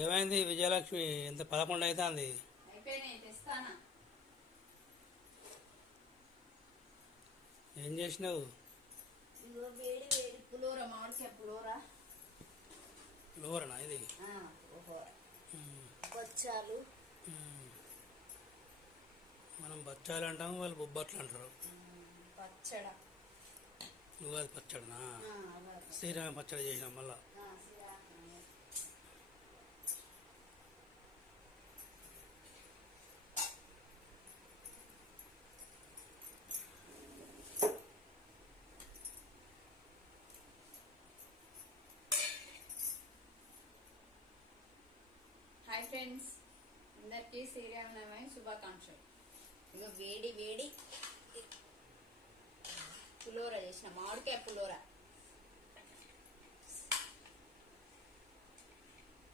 ఏమైంది విజయలక్ష్మి? ఎంత 11 అవుతుంది. అయిపోయినాయి, తెస్తానా. ఏం చేసినావు? ఇదిగో వేడి వేడి పులోర, మామిడికాయ పులోర. పులిహోరనా ఇది? పులిహోర, బచ్చాలు. మనం బచ్చాలు అంటాము, వాళ్ళు బొబ్బట్లు అంటారు. పచ్చడ. నువ్వు అది పచ్చడినా? శ్రీరామ పచ్చడి చేసినాం మళ్ళా. హాయ్ ఫ్రెండ్స్, అందరికీ శ్రీరామనవమి శుభాకాంక్షలు. ఇక వేడి వేడి పులిహోర చేసిన, మామిడికాయ పులిహోర.